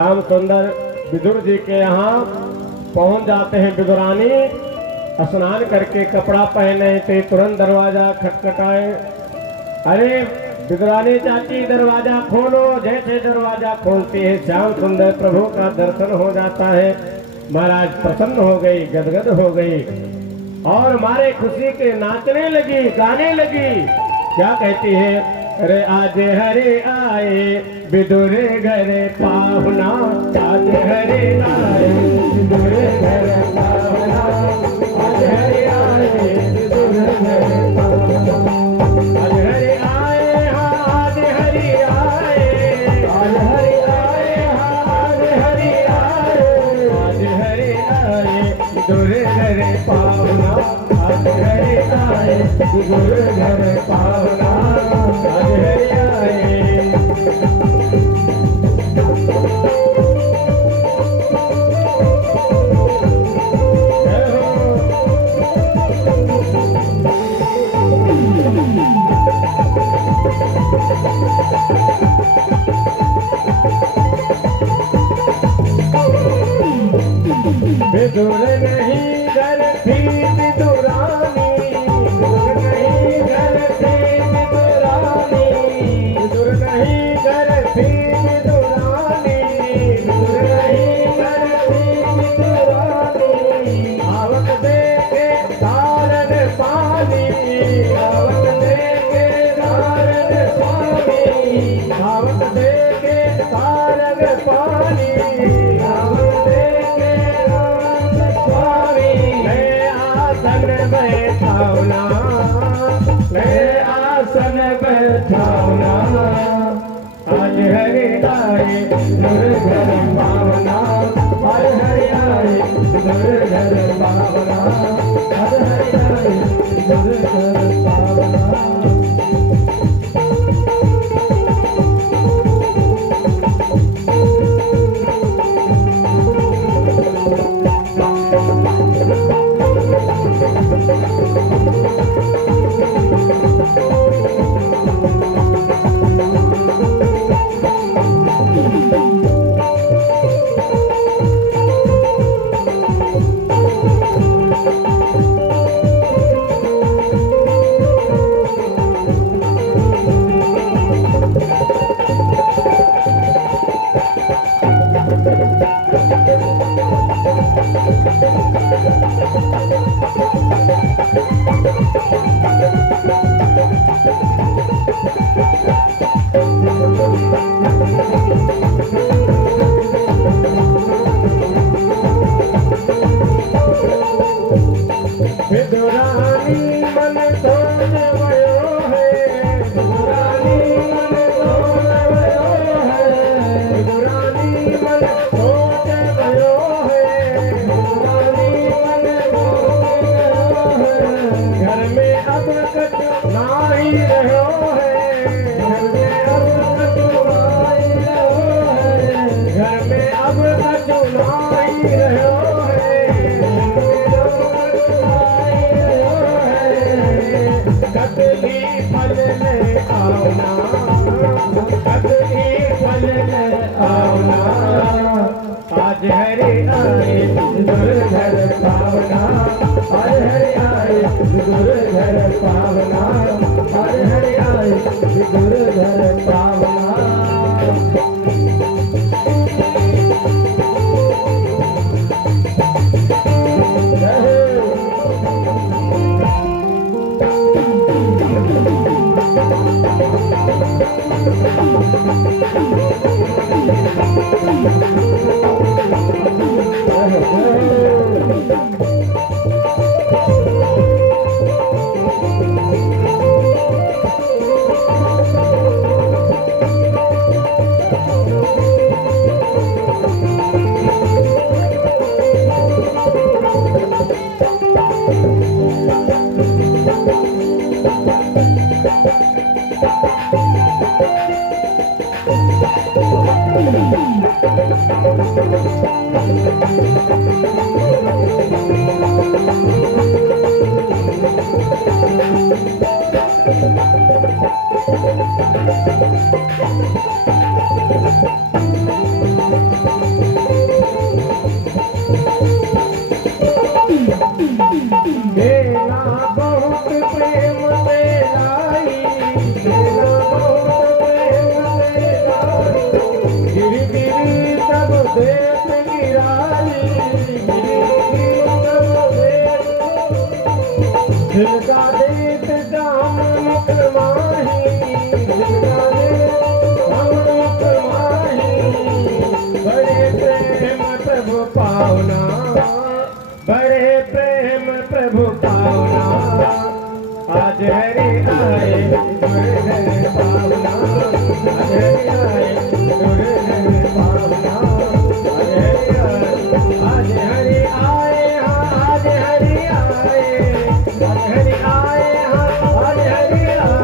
राम सुंदर विदुर जी के यहाँ पहुंच जाते हैं। विदुरानी स्नान करके कपड़ा पहने थे, तुरंत दरवाजा खटखटाए। अरे विदुरानी चाची दरवाजा खोलो। जैसे दरवाजा खोलती है श्याम सुंदर प्रभु का दर्शन हो जाता है। महाराज प्रसन्न हो गई, गदगद हो गई और मारे खुशी के नाचने लगी, गाने लगी। क्या कहती है? अरे आज हरे आए विदुर घर पाहुना, आज हरे आए विदुर घर पाहुना, आज हरे आए विदुर घर पाहुना, आज हरे आए आज हरे आए, आज हरे आए आज हरे आए, आज हरे आए विदुर घर पाहुना, आज हरे आए विदुर घर पाहुना, आज हरे आए। विदुर नहीं घर थी विदुरानी, विदुर नहीं घर थी विदुरानी, विदुर नहीं घर थी विदुरानी, विदुर नहीं घर थी विदुरानी। आवक देखे तारन पानी, आवक देखे तारन पानी, आवक देखे तारन पानी, आवक देखे बैठावना, मैं आसन बैठावना, आज हरे आए विदुर घर पावना, आज हरे आए विदुर घर पावना, आज हरे आए विदुर घर पावना। विदुरानी मन सोच भयो है, विदुरानी मन सोच भयो है, विदुरानी मन सोच भयो है, विदुरानी मन सोच भयो है। घर में अब कछु नाही रहो है, घर में अब कछु नाही रहो है, घर में अब कछु नाही रहो है। कदली फल ले आवना, कदली फल ले आवना, आज हरे आए विदुर घर पावना, आज हरे आए विदुर घर पावना, आज हरे आए विदुर घर पावना। केला बहुत प्रेम से लाई, केला बहुत प्रेम से लाई, गिर गिरी सब देश गिराई, गिर गिरी सब देश झिलका देत जामुन माही, झिलका देत जामुन माही, बड़े प्रेम प्रभु पावना, बड़े प्रेम प्रभु पावना, आज हरि आए दुर्गन पावना, आज हरि आए दुर्गन पावना, आज हरि आए, आज हरि आए, आज हरि आए, आज हरि आए,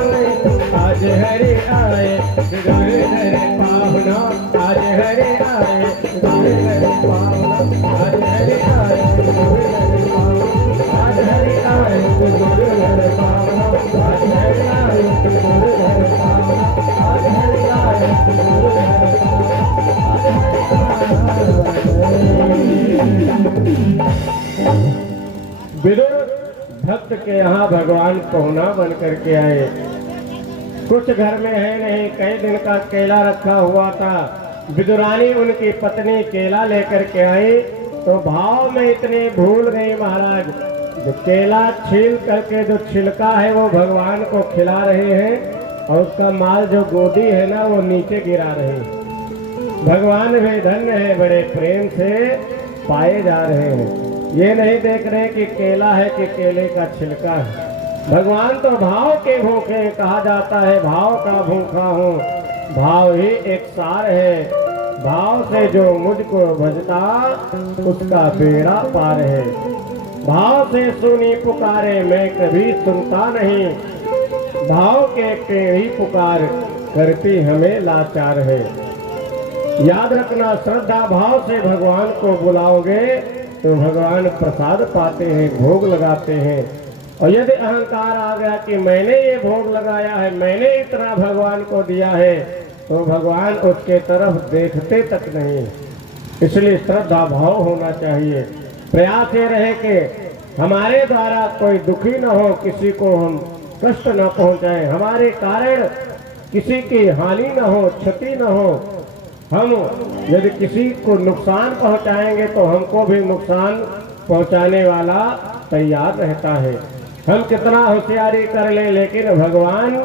आज हरि आए दुर्गन पावना, आज हरि आए दुर्गन पावना, आज हरि आए दुर्गन पावना, आज हरि आए दुर्गन पावना, आज हरि आए दुर्गन पावना, आज हरि आए दुर्गन पावना। विदुर भक्त के यहाँ भगवान पहुना बन करके आए। कुछ घर में है नहीं, कई दिन का केला रखा हुआ था। विदुरानी उनकी पत्नी केला लेकर के आई तो भाव में इतनी भूल गई महाराज, जो केला छील करके जो छिलका है वो भगवान को खिला रहे हैं और उसका माल जो गोदी है ना वो नीचे गिरा रहे हैं। भगवान वे धन्य है, बड़े प्रेम से पाए जा रहे हैं। ये नहीं देख रहे कि केला है कि केले का छिलका है। भगवान तो भाव के भूखे, कहा जाता है भाव का भूखा हूँ, भाव ही एक सार है, भाव से जो मुझको भजता उसका बेड़ा पार है। भाव से सुनी पुकारे मैं कभी सुनता नहीं, भाव के टेढ़ी पुकार करती हमें लाचार है। याद रखना, श्रद्धा भाव से भगवान को बुलाओगे तो भगवान प्रसाद पाते हैं, भोग लगाते हैं। और यदि अहंकार आ गया कि मैंने ये भोग लगाया है, मैंने इतना भगवान को दिया है, तो भगवान उसके तरफ देखते तक नहीं। इसलिए श्रद्धा भाव होना चाहिए। प्रयास ये रहे कि हमारे द्वारा कोई दुखी न हो, किसी को हम कष्ट न पहुंचाएं, हमारे कारण किसी की हानि न हो, क्षति न हो। हम यदि किसी को नुकसान पहुंचाएंगे तो हमको भी नुकसान पहुंचाने वाला तैयार रहता है। हम कितना होशियारी कर लें, लेकिन भगवान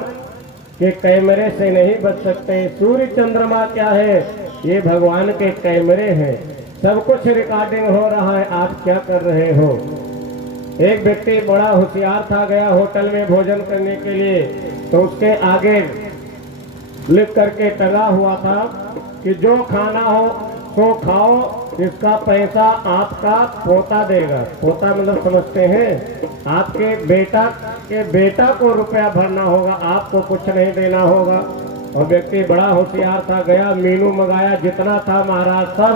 के कैमरे से नहीं बच सकते। सूर्य चंद्रमा क्या है, ये भगवान के कैमरे हैं। सब कुछ रिकॉर्डिंग हो रहा है, आप क्या कर रहे हो। एक व्यक्ति बड़ा होशियार था, गया होटल में भोजन करने के लिए, तो उसके आगे लिख करके टंगा हुआ था कि जो खाना हो तो खाओ, इसका पैसा आपका पोता देगा। पोता मतलब समझते हैं, आपके बेटा को रुपया भरना होगा, आपको कुछ नहीं देना होगा। और व्यक्ति बड़ा होशियार था, गया मेनू मंगाया, जितना था महाराज सब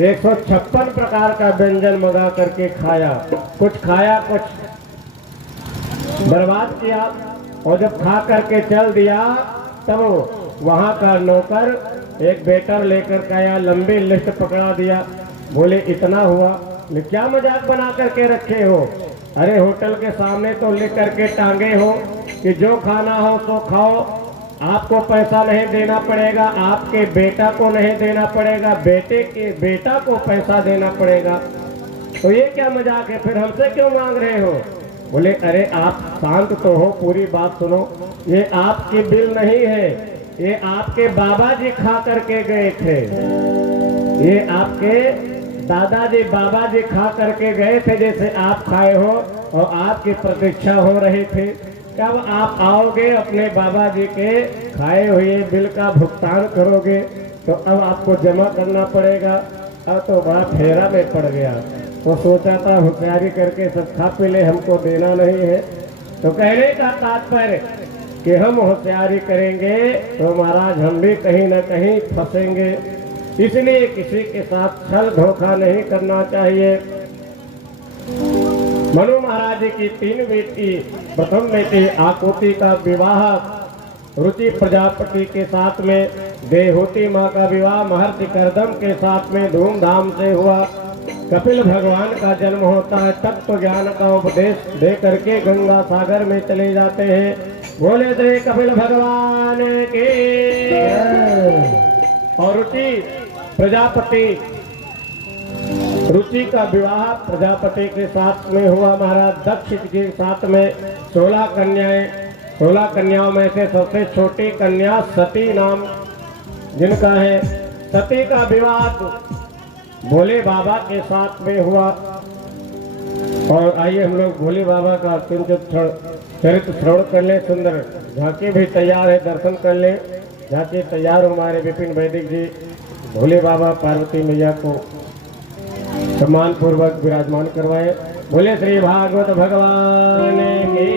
156 प्रकार का व्यंजन मंगा करके खाया। कुछ खाया, कुछ बर्बाद किया। और जब खा करके चल दिया तब वहाँ का नौकर एक वेटर लेकर के आया, लंबी लिस्ट पकड़ा दिया, बोले इतना हुआ। क्या मजाक बना करके रखे हो, अरे होटल के सामने तो लिख करके टांगे हो कि जो खाना हो तो खाओ, आपको पैसा नहीं देना पड़ेगा, आपके बेटा को नहीं देना पड़ेगा, बेटे के बेटा को पैसा देना पड़ेगा। तो ये क्या मजाक है, फिर हमसे क्यों मांग रहे हो। बोले अरे आप शांत तो हो, पूरी बात सुनो। ये आपकी बिल नहीं है, ये आपके बाबा जी खा करके गए थे, ये आपके दादाजी बाबा जी खा करके गए थे, जैसे आप खाए हो और आपकी प्रतीक्षा हो रही थी। कब आप आओगे अपने बाबा जी के खाए हुए बिल का भुगतान करोगे, तो अब आपको जमा करना पड़ेगा। अब तो बड़ा फेरा में पड़ गया। वो सोचा था होशियारी करके सब खा पी ले, हमको देना नहीं है। तो कहने का तात्पर्य कि हम होशियारी करेंगे तो महाराज हम भी कहीं न कहीं फंसेंगे। इसलिए किसी के साथ छल धोखा नहीं करना चाहिए। मनु महाराज की 3 बेटी, प्रथम बेटी आकुति का विवाह रुचि प्रजापति के साथ में, देवहूति माँ का विवाह महर्षि कर्दम के साथ में धूमधाम से हुआ। कपिल भगवान का जन्म होता है, तत्व ज्ञान का उपदेश दे करके गंगा सागर में चले जाते हैं। बोले श्री कपिल भगवान के। और रुचि का विवाह प्रजापति के साथ में हुआ। महाराज दक्ष के साथ में 16 कन्याओं में से सबसे छोटी कन्या सती नाम जिनका है, सती का विवाह भोले बाबा के साथ में हुआ। और आइए हम लोग भोले बाबा का चरित्र श्रवण कर ले। सुंदर झांकी भी तैयार है, दर्शन कर ले। झांकी तैयार हमारे विपिन वैदिक जी भोले बाबा पार्वती मैया को सम्मान पूर्वक विराजमान करवाए। बोले श्री भागवत भगवान की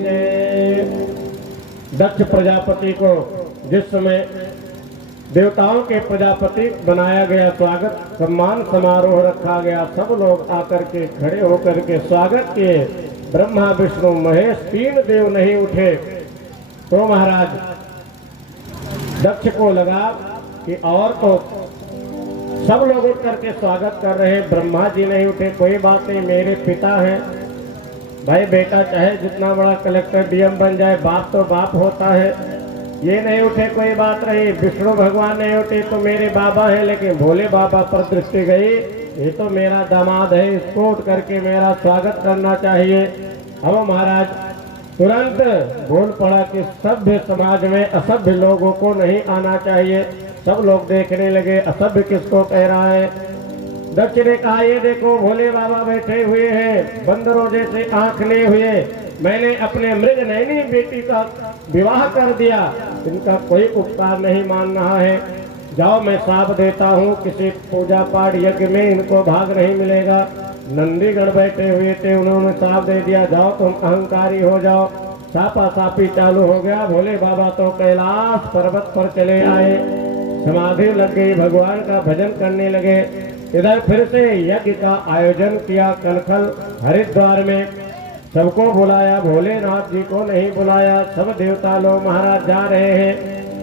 जय। दक्ष प्रजापति को जिस समय देवताओं के प्रजापति बनाया गया, स्वागत सम्मान समारोह रखा गया, सब लोग आकर के खड़े होकर के स्वागत किए। ब्रह्मा विष्णु महेश 3 देव नहीं उठे तो महाराज दक्ष को लगा कि और तो सब लोग उठ करके स्वागत कर रहे हैं, ब्रह्मा जी नहीं उठे। कोई बात नहीं, मेरे पिता हैं भाई, बेटा चाहे जितना बड़ा कलेक्टर डीएम बन जाए, बाप तो बाप होता है। ये नहीं उठे कोई बात नहीं, विष्णु भगवान नहीं उठे तो मेरे बाबा है, लेकिन भोले बाबा पर दृष्टि गई, ये तो मेरा दामाद है, इसको उठ करके मेरा स्वागत करना चाहिए। अब महाराज तुरंत बोल पड़ा कि सभ्य समाज में असभ्य लोगों को नहीं आना चाहिए। सब लोग देखने लगे, असभ्य किसको कह रहा है। दक्ष ने कहा, ये देखो भोले बाबा बैठे हुए हैं, बंदरों जैसे आंख लिए हुए, मैंने अपने मृग नैनी बेटी का विवाह कर दिया, इनका कोई उपकार नहीं मान रहा है। जाओ मैं शाप देता हूँ, किसी पूजा पाठ यज्ञ में इनको भाग नहीं मिलेगा। नंदीगण बैठे हुए थे, उन्होंने शाप दे दिया, जाओ तुम अहंकारी हो जाओ। सापा सापी चालू हो गया। भोले बाबा तो कैलाश पर्वत पर चले आए, समाधि लग गई, भगवान का भजन करने लगे। इधर फिर से यज्ञ का आयोजन किया कनखल हरिद्वार में, सबको बुलाया, भोलेनाथ जी को नहीं बुलाया। सब देवता लोग महाराज जा रहे हैं।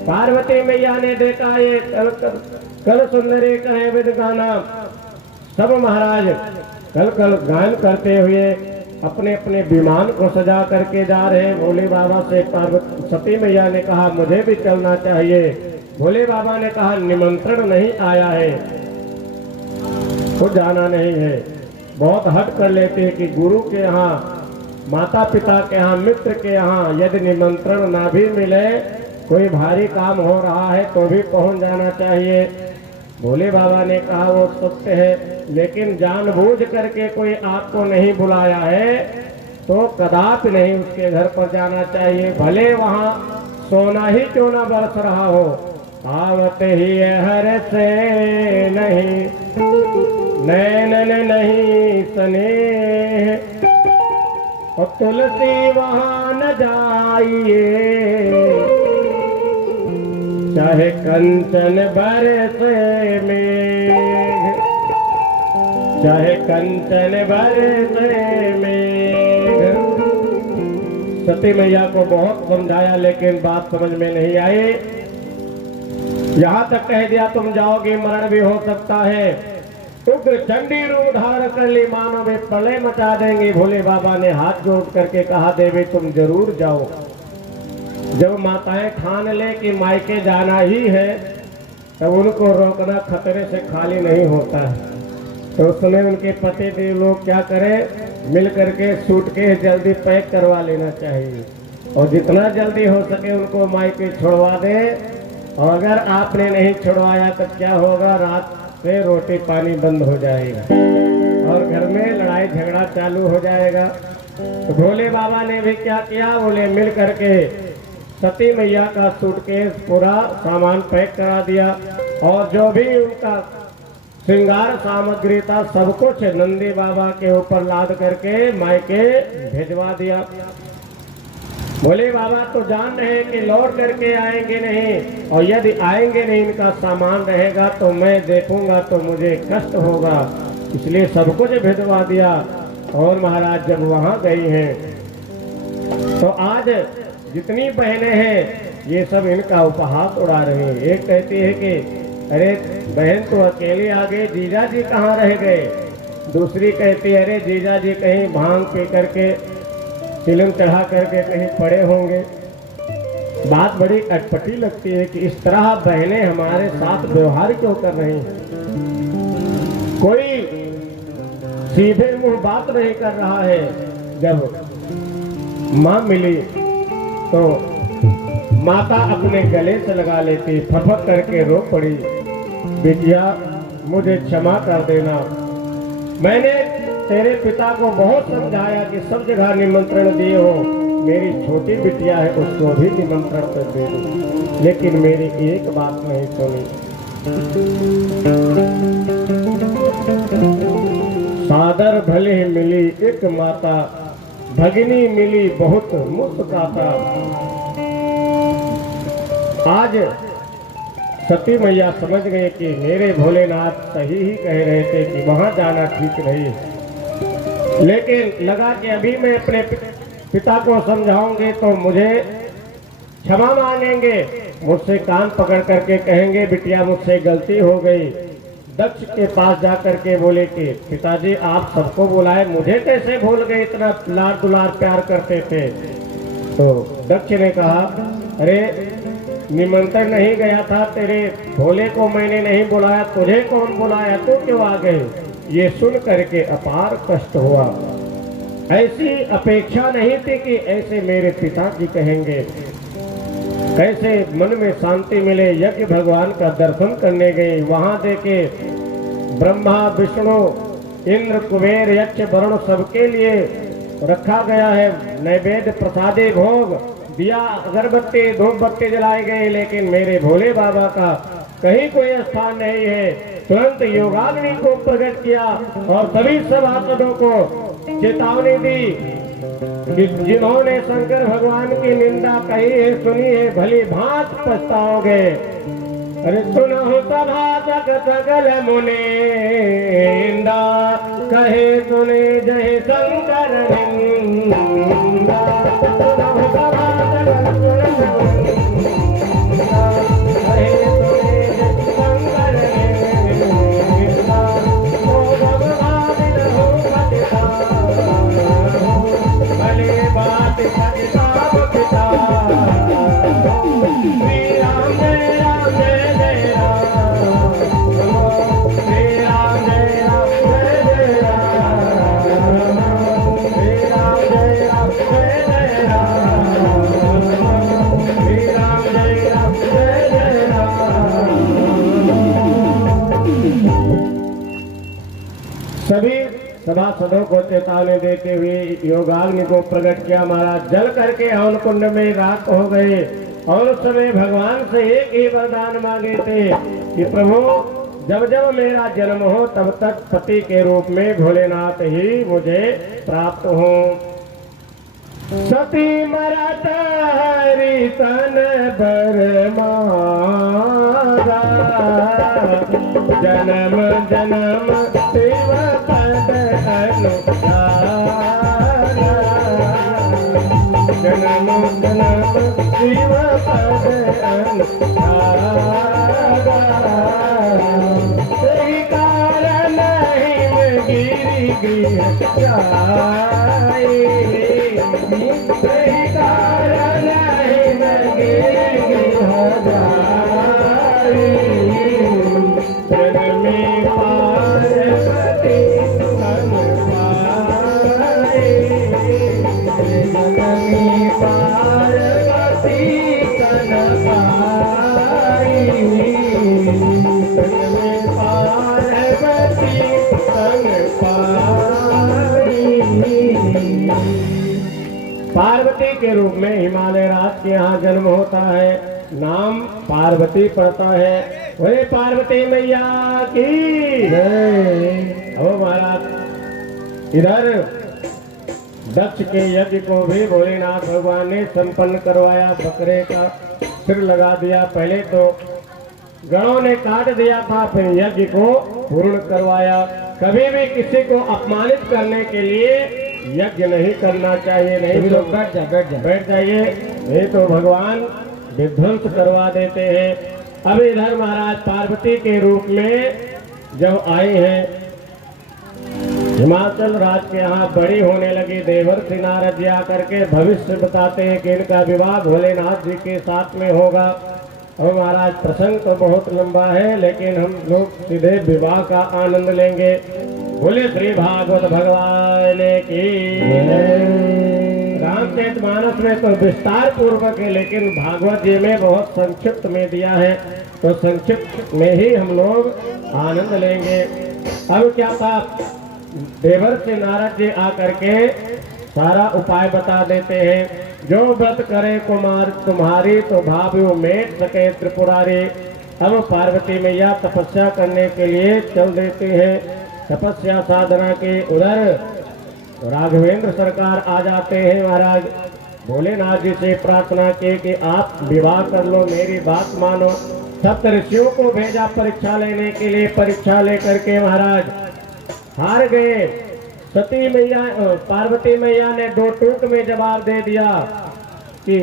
पार्वती मैया ने देखा ये कल सुंदरी कहे विद गाना, सब महाराज कल कल गायन करते हुए अपने अपने विमान को सजा करके जा रहे हैं। भोले बाबा से पार्वती सती मैया ने कहा मुझे भी चलना चाहिए। भोले बाबा ने कहा निमंत्रण नहीं आया है, कुछ जाना नहीं है। बहुत हट कर लेते हैं कि गुरु के यहाँ, माता पिता के यहाँ, मित्र के यहाँ यदि निमंत्रण ना भी मिले, कोई भारी काम हो रहा है तो भी पहुंच जाना चाहिए। भोले बाबा ने कहा वो सत्य है, लेकिन जानबूझ करके कोई आपको नहीं बुलाया है तो कदापि नहीं उसके घर पर जाना चाहिए, भले वहाँ सोना ही क्यों ना बरस रहा हो। आवत ही हर से नहीं नैनन नहीं स्नेह, और तुलसी वहाँ न जाइए, चाहे कंचन बरसे मेघ, चाहे कंचन बरसे मेघ। सती मैया को बहुत समझाया लेकिन बात समझ में नहीं आई। यहाँ तक कह दिया तुम जाओगे, मरण भी हो सकता है। उग्र चंडी रूप धारण कर ली, मानो वे प्रलय मचा देंगे। भोले बाबा ने हाथ जोड़ करके कहा देवी तुम जरूर जाओ। जब माताएं ठान ले कि मायके जाना ही है, तब उनको रोकना खतरे से खाली नहीं होता है। तो उस समय उनके पति देव लोग क्या करें, मिल करके सूटकेस जल्दी पैक करवा लेना चाहिए, और जितना जल्दी हो सके उनको मायके छुड़वा दें। और अगर आपने नहीं छुड़वाया तो क्या होगा, रात से रोटी पानी बंद हो जाएगा और घर में लड़ाई झगड़ा चालू हो जाएगा। तो भोले बाबा ने भी क्या किया, बोले मिल करके सती मैया का सूटकेस पूरा सामान पैक करा दिया, और जो भी उनका श्रृंगार सामग्री था सब कुछ नंदी बाबा के ऊपर लाद करके मायके भेजवा दिया। भोले बाबा तो जान रहे कि लौट करके आएंगे नहीं, और यदि आएंगे नहीं इनका सामान रहेगा तो मैं देखूंगा तो मुझे कष्ट होगा, इसलिए सब कुछ भिजवा दिया। और महाराज जब वहां गई हैं तो आज जितनी बहनें हैं ये सब इनका उपहास उड़ा रही हैं। एक कहती है कि अरे बहन तो अकेले आ गए, जीजा जी कहाँ रह गए? दूसरी कहती है अरे जीजा जी कहीं भांग पी करके चिलम चढ़ा करके कहीं पड़े होंगे। बात बड़ी अटपटी लगती है कि इस तरह बहनें हमारे साथ व्यवहार क्यों कर रही हैं। कोई सीधे मुंह बात नहीं कर रहा है। जब माँ मिली तो माता अपने गले से लगा लेती, फपक करके रो पड़ी, बिटिया मुझे क्षमा कर देना, मैंने तेरे पिता को बहुत समझाया कि सब जगह निमंत्रण दिए हो, मेरी छोटी बिटिया है उसको भी निमंत्रण कर दे दो, लेकिन मेरी एक बात नहीं सुनी। सादर भले ही मिली एक माता, भगिनी मिली बहुत मुस्काता। आज सती मैया समझ गए कि मेरे भोलेनाथ सही ही कह रहे थे कि वहां जाना ठीक नहीं, लेकिन लगा कि अभी मैं अपने पिता को समझाऊंगे तो मुझे क्षमा मांगेंगे, मुझसे कान पकड़ करके कहेंगे बिटिया मुझसे गलती हो गई। दक्ष के पास जाकर के बोले कि पिताजी आप सबको बुलाए, मुझे कैसे भूल गए, इतना लाड दुलार प्यार करते थे। तो दक्ष ने कहा अरे निमंत्रण नहीं गया था, तेरे भोले को मैंने नहीं बुलाया, तुझे कौन बुलाया, तू क्यों आ गए? ये सुन करके अपार कष्ट हुआ। ऐसी अपेक्षा नहीं थी कि ऐसे मेरे पिताजी कहेंगे। कैसे मन में शांति मिले। यज्ञ भगवान का दर्शन करने गए, वहां देखे ब्रह्मा विष्णु इंद्र कुबेर यक्ष वरुण सबके लिए रखा गया है नैवेद्य प्रसादे भोग, दिया अगरबत्ती धूप बत्ती जलाए गए, लेकिन मेरे भोले बाबा का कहीं कोई स्थान नहीं है। तुरंत योगाग्नि को प्रकट किया और सभी सभासदों को चेतावनी दी कि जिन्होंने शंकर भगवान की निंदा कही है सुनी है भली भांत पछताओगे। अरे सुनो सभासक सकल मुनिंदा, कहे सुने जय शंकर निंदा। सुनो सभासक कहे सुने जय शंकर निंदा। ओ भगवान हो पतिता, भले बात पतिता पिता। श्री राम जय राम जय जय राम, श्री राम जय राम जय जय राम, श्री राम जय राम जय जय राम, श्री राम जय राम जय जय राम। सभी सभासदों को चेतावनी देते हुए योगाग्नि को प्रकट किया। महाराज जल करके हवन कुंड में राख हो गए और उस समय भगवान से एक ही वरदान मांगे थे कि प्रभु जब जब मेरा जन्म हो तब तक पति के रूप में भोलेनाथ ही मुझे प्राप्त हो। सती मरत हरि तन बर मारा, जन्म जन्म शिव पद अनुसारा, जन्म जन्म शिव पद अनुसारा। सही कारण हिम गिरि गृह जाए, सही कारण हिम गिरि गृह जाए। जनमे पार्वती तन पाए, जनमे पार्वती तन पाए, जनमे पार्वती तन पाए। पार्वती के रूप में हिमालय राज के यहाँ जन्म होता है, नाम पार्वती पड़ता है। वही पार्वती मैया की ओ महाराज। इधर दक्ष के यज्ञ को भी भोलेनाथ भगवान ने संपन्न करवाया, बकरे का सिर लगा दिया। पहले तो गणों ने काट दिया था, फिर यज्ञ को पूर्ण करवाया। कभी भी किसी को अपमानित करने के लिए यज्ञ नहीं करना चाहिए, नहीं तो बैठ जाइए, नहीं तो भगवान विध्वंस करवा देते हैं। अब इधर महाराज पार्वती के रूप में जब आए हैं, हिमाचल राज के यहाँ बड़ी होने लगी। देवर्षि नारद जी आकर के भविष्य बताते हैं कि इनका विवाह भोलेनाथ जी के साथ में होगा। और महाराज प्रसंग तो बहुत लंबा है, लेकिन हम लोग सीधे विवाह का आनंद लेंगे। बोले श्री भागवत भगवान की। रामचरितमानस में तो विस्तार पूर्वक है, लेकिन भागवत जी में बहुत संक्षिप्त में दिया है, तो संक्षिप्त में ही हम लोग आनंद लेंगे। अब क्या था, देवर्षि नारद जी आकर के सारा उपाय बता देते हैं। जो व्रत करे कुमार तुम्हारी, तो भाव्यो मेट सके त्रिपुरारी। अब पार्वती मैया तपस्या करने के लिए चल देती हैं तपस्या साधना के। उधर राघवेंद्र सरकार आ जाते हैं। महाराज भोलेनाथ जी से प्रार्थना की कि आप विवाह कर लो, मेरी बात मानो। सप्त ऋषियों को भेजा परीक्षा लेने के लिए। परीक्षा लेकर के महाराज हार गए। सती मैया पार्वती मैया ने दो टूक में जवाब दे दिया कि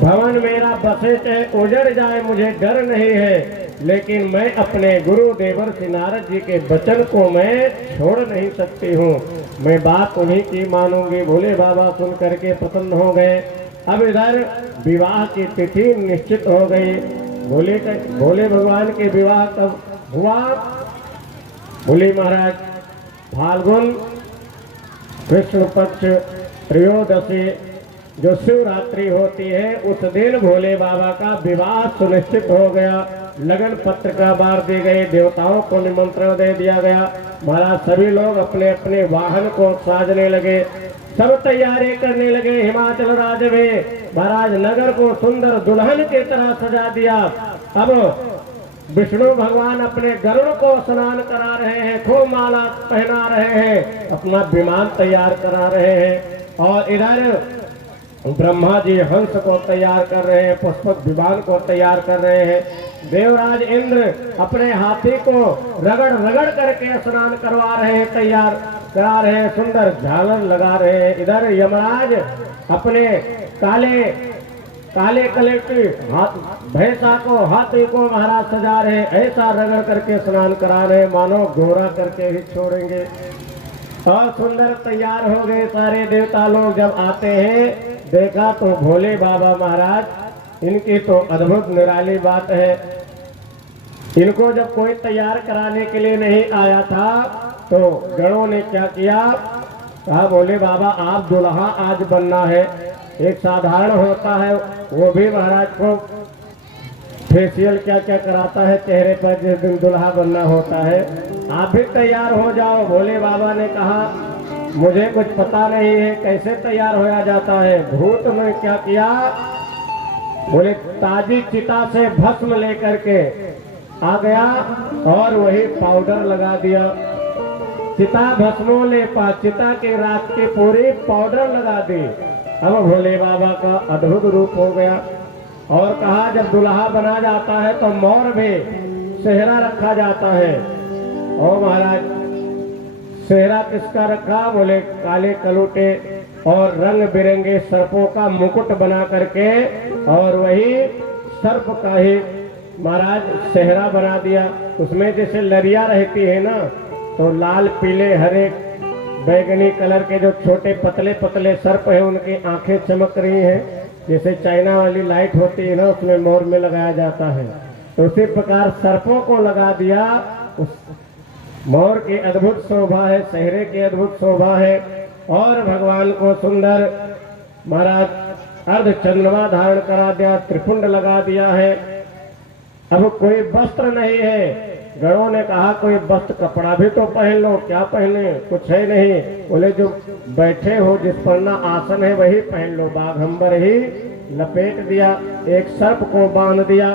भवन मेरा बसे चाहे उजड़ जाए, मुझे डर नहीं है, लेकिन मैं अपने गुरु देवर्षि नारद जी के वचन को मैं छोड़ नहीं सकती हूँ। मैं बात उन्हीं की मानूंगी। भोले बाबा सुन करके प्रसन्न हो गए। अब इधर विवाह की तिथि निश्चित हो गई। भोले भगवान के विवाह कब हुआ? बोले महाराज फाल्गुन कृष्ण पक्ष त्रयोदशी जो शिवरात्रि होती है, उस दिन भोले बाबा का विवाह सुनिश्चित हो गया। लगन पत्र का बार दी गई, देवताओं को निमंत्रण दे दिया गया। महाराज सभी लोग अपने अपने वाहन को साजने लगे, सब तैयारी करने लगे। हिमाचल राज्य में महाराज नगर को सुंदर दुल्हन की तरह सजा दिया। अब विष्णु भगवान अपने गरुड़ को स्नान करा रहे हैं, खूब माला पहना रहे हैं, अपना विमान तैयार करा रहे हैं। और इधर ब्रह्मा जी हंस को तैयार कर रहे हैं, पुष्पक विमान को तैयार कर रहे हैं। देवराज इंद्र अपने हाथी को रगड़ रगड़ करके स्नान करवा रहे हैं, तैयार करा रहे हैं, सुंदर झालर लगा रहे हैं। इधर यमराज अपने काले काले कलर की भैंसा को, हाथी को महाराज सजा रहे हैं, ऐसा रगड़ करके स्नान करा रहे हैं मानो गोरा करके ही छोड़ेंगे। और सुंदर तैयार हो गए सारे देवता लोग। जब आते हैं देखा तो भोले बाबा महाराज, इनकी तो अद्भुत निराली बात है। इनको जब कोई तैयार कराने के लिए नहीं आया था, तो गणों ने क्या किया, कहा भोले बाबा आप दुल्हा आज बनना है। एक साधारण होता है, वो भी महाराज को फेशियल क्या क्या कराता है चेहरे पर जिस दिन दुल्हा बनना होता है। आप भी तैयार हो जाओ। भोले बाबा ने कहा मुझे कुछ पता नहीं है कैसे तैयार होया जाता है। भूत ने क्या किया, बोले ताजी चिता से भस्म लेकर के आ गया और वही पाउडर लगा दिया। चिता भस्मो ले पा, चिता के राख की पूरी पाउडर लगा दी। अब भोले बाबा का अद्भुत रूप हो गया। और कहा जब दुल्हा बना जाता है तो मोर भी सेहरा रखा जाता है। और महाराज सेहरा किसका रखा, बोले काले कलूटे और रंग बिरंगे सर्पों का मुकुट बना करके, और वही सर्प का ही महाराज सेहरा बना दिया। उसमें जैसे लरिया रहती है ना, तो लाल पीले हरे बैगनी कलर के जो छोटे पतले पतले सर्प है, उनकी आंखें चमक रही हैं, जैसे चाइना वाली लाइट होती है ना, उसमें मोर में लगाया जाता है। तो उसी प्रकार सर्पों को लगा दिया। उस मोर की अद्भुत शोभा है, सेहरे की अद्भुत शोभा है। और भगवान को सुंदर महाराज अर्ध चंद्रमा धारण करा दिया, त्रिपुंड लगा दिया है। अब कोई वस्त्र नहीं है। गणों ने कहा कोई वस्त्र कपड़ा भी तो पहन लो। क्या पहने, कुछ है नहीं। बोले जो बैठे हो जिस पर ना आसन है वही पहन लो। बाघंबर ही लपेट दिया, एक सर्प को बांध दिया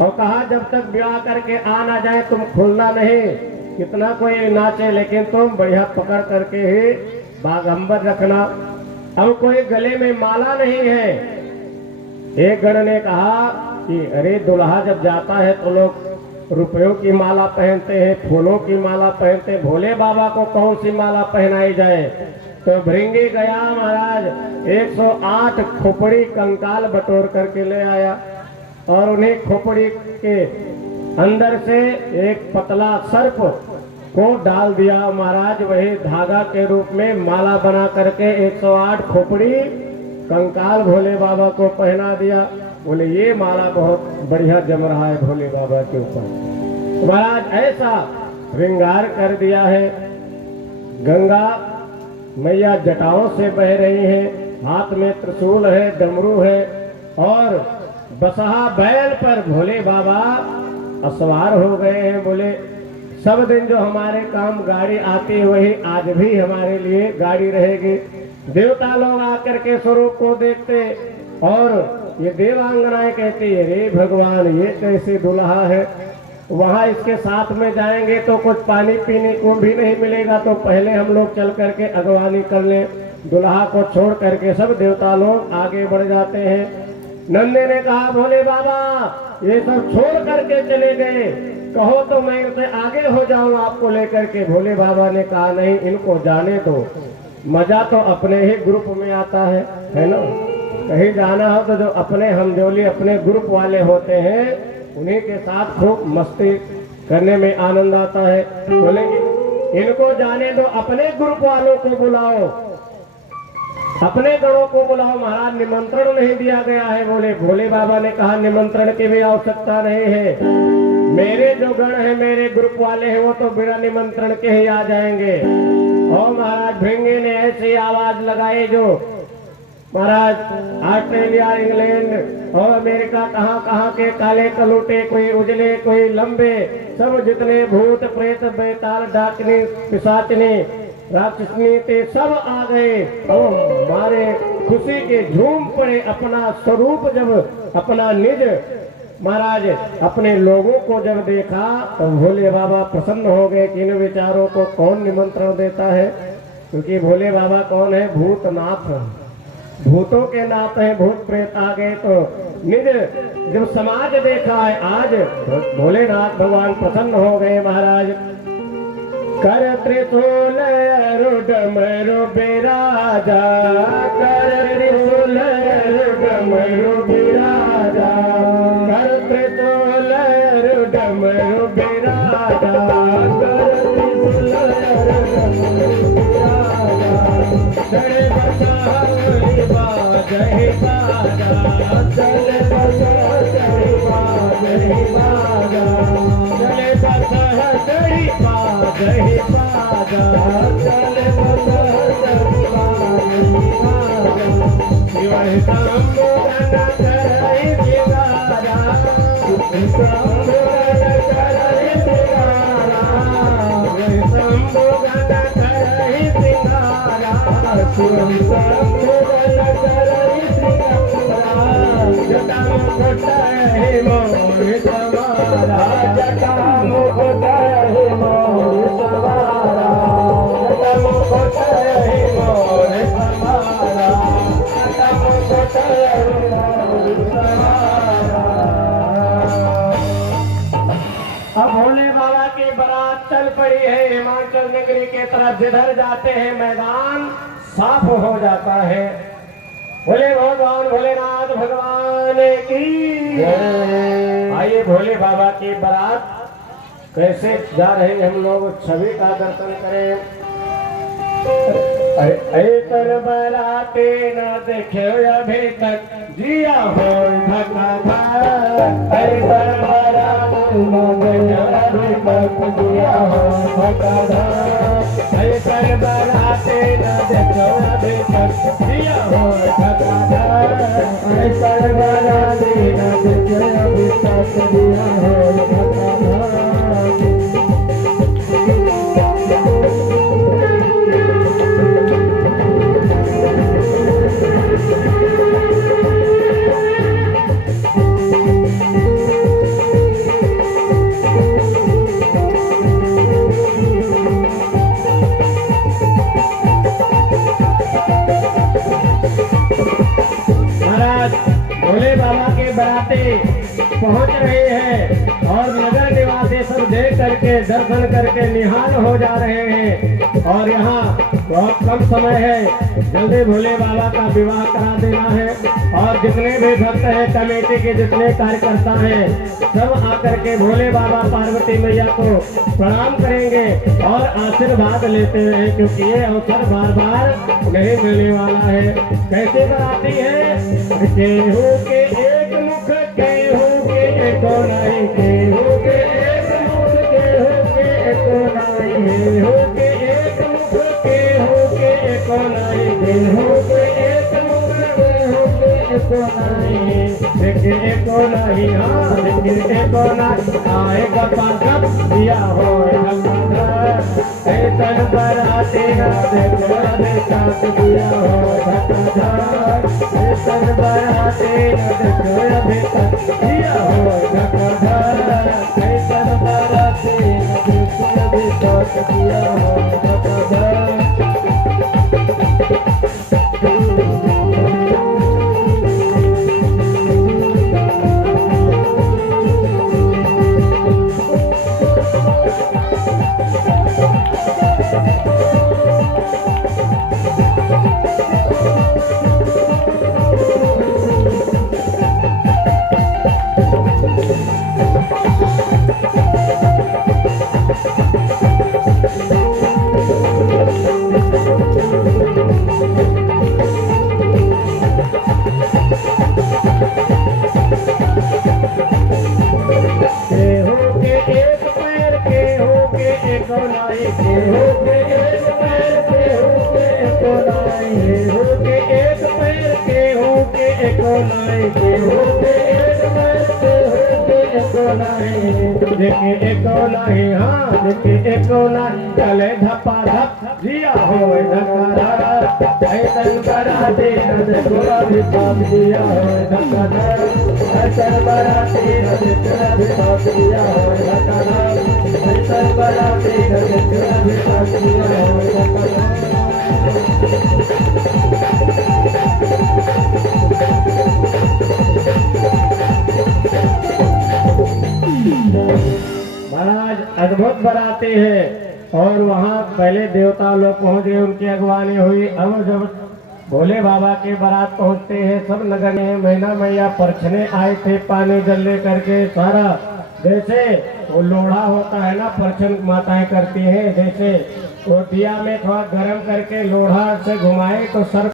और कहा जब तक ब्याह करके आ ना जाए तुम खुलना नहीं। कितना कोई नाचे लेकिन तुम बढ़िया पकड़ करके ही बाघंबर रखना। अब कोई गले में माला नहीं है। एक गण ने कहा कि अरे दुल्हा जब जाता है तो लोग रुपयों की माला पहनते हैं, फूलों की माला पहनते हैं, भोले बाबा को कौन सी माला पहनाई जाए। तो भृंगी गया महाराज 108 खोपड़ी कंकाल बटोर करके ले आया और उन्हीं खोपड़ी के अंदर से एक पतला सर्प को डाल दिया। महाराज वही धागा के रूप में माला बना करके 108 खोपड़ी कंकाल भोले बाबा को पहना दिया। बोले ये माला बहुत बढ़िया जम रहा है भोले बाबा के ऊपर। महाराज ऐसा श्रृंगार कर दिया है। गंगा मैया जटाओं से बह रही है, हाथ में त्रिशूल है, डमरू है और बसहा बैल पर भोले बाबा असवार हो गए हैं। बोले सब दिन जो हमारे काम गाड़ी आती है वही आज भी हमारे लिए गाड़ी रहेगी। देवता लोग आकर के स्वरूप को देखते और ये देवांगनाएं कहती है रे भगवान ये कैसे दुल्हा है। वहां इसके साथ में जाएंगे तो कुछ पानी पीने को भी नहीं मिलेगा, तो पहले हम लोग चल करके अगवानी कर ले। दुल्हा को छोड़ करके सब देवता लोग आगे बढ़ जाते हैं। नंदे ने कहा भोले बाबा ये सब छोड़ करके चले गए, कहो तो मैं इनसे आगे हो जाऊं आपको लेकर के। भोले बाबा ने कहा नहीं इनको जाने दो, मजा तो अपने ही ग्रुप में आता है ना। कहीं जाना हो तो जो अपने हमजोली अपने ग्रुप वाले होते हैं उन्हीं के साथ खूब मस्ती करने में आनंद आता है। बोले इनको जाने दो, अपने ग्रुप वालों को बुलाओ, अपने गणों को बुलाओ। महाराज निमंत्रण नहीं दिया गया है। बोले भोले बाबा ने कहा निमंत्रण की भी आवश्यकता नहीं है, मेरे जो गण है मेरे ग्रुप वाले हैं वो तो बिना निमंत्रण के ही आ जाएंगे। और महाराज भृंगी ने ऐसी आवाज लगाई जो महाराज ऑस्ट्रेलिया इंग्लैंड और अमेरिका कहाँ के काले कलूटे, कोई उजले कोई लंबे, सब जितने भूत प्रेत बेताल डाकनी पिशाचनी राक्षसनी थे सब आ गए और हमारे खुशी के झूम पड़े। अपना स्वरूप जब अपना निज महाराज अपने लोगों को जब देखा तो भोले बाबा प्रसन्न हो गए कि इन विचारों को कौन निमंत्रण देता है। क्योंकि भोले बाबा कौन है, भूतनाथ, भूतों के नाथ है। भूत प्रेत आ गए तो निज जब समाज देखा है आज भोलेनाथ भगवान प्रसन्न हो गए। महाराज कर त्रिशूल डमरू बिराजा, कर त्रिशूल डमरू बिराजा, कर त्रिशूल डमरू बिराजा, कर त्रिशूल डमरू बिराजा। जय बसा जय बाजा, चल बसा जय बाजा, चले बसा जय बाजा, जय बाजा, चले बसा जय बाजा। शिव शंभु गण करई सिंगारा, शंभु गण करई सिंगारा, शंभु गण करई सिंगारा, शिव शंभु गण करई सिंगारा। जटा मुकुट है मोर सवारा, जटा मुकुट है मोर सवारा, जटा मुकुट है मोर सवारा, जटा मुकुट है मोर सवारा। अब भोले बाबा की बारात चल पड़ी है हिमाचल नगरी के तरफ। जिधर जाते हैं मैदान साफ हो जाता है। बोले भगवान भोलेनाथ भगवान की। आइए भोले बाबा की बारात कैसे जा रहे हैं हम लोग छवि का दर्शन करें। ऐतर बराते न देखे अभी तक जिया हो धका धक। ऐतर बराते न देखे अभी तक जिया हो धका धक। ऐतर बराते न देखे अभी तक जिया हो धका धक। ऐतर बराते न देखे अभी तक जिया हो धका धक। भोले बाबा के बराते पहुंच रहे हैं और नगर निवासी ये सब देख करके दर्शन करके निहाल हो जा रहे हैं। और यहाँ बहुत कम समय है, जल्दी भोले बाबा का विवाह करा देना है। और जितने भी भक्त हैं, कमेटी के जितने कार्यकर्ता हैं, सब आकर के भोले बाबा पार्वती मैया को प्रणाम करेंगे और आशीर्वाद लेते हैं, क्योंकि ये अवसर बार बार नहीं मिलने वाला है। कैसे बनाती है? केहू के एक मुख, केहू के एको नहीं, केहू के एक मुख, केहू के एको नहीं, केहू के एक मुख, केहू के एको नहीं, केहू के एक मुख, केहू के एको नहीं, देखे एको नहीं, हाँ देखे एको नहीं। आएगा पागप दिया हो ऐसन बराती ना देखो देखा दिया हो धक्का, ऐसन बराती ना देखो अभी तक दिया हो धक्का, ऐसन बराती ना देखो अभी तक दिया हो धक्का। देखे एको नहीं, हाँ देखे एको नहीं, चले धप्पा धप जिया हो धक्का, ऐसन बराती न देखो अभी तक दिया हो धक्का, ऐसन बराती न देखो अभी तक दिया हो धक्का, ऐसन बराती न देखो अभी तक दिया हो धक्का। महाराज अद्भुत बनाते हैं। और वहाँ पहले देवता लोग पहुँच गए, उनकी अगवानी हुई। अब जब भोले बाबा के बारात पहुँचते हैं, सब नगर में मैना मैया परछने आए थे, पानी जल ले करके सारा, जैसे वो लोढ़ा होता है ना, परछन माताएं करती हैं, जैसे वो दिया में थोड़ा गर्म करके लोढ़ा से घुमाए तो सर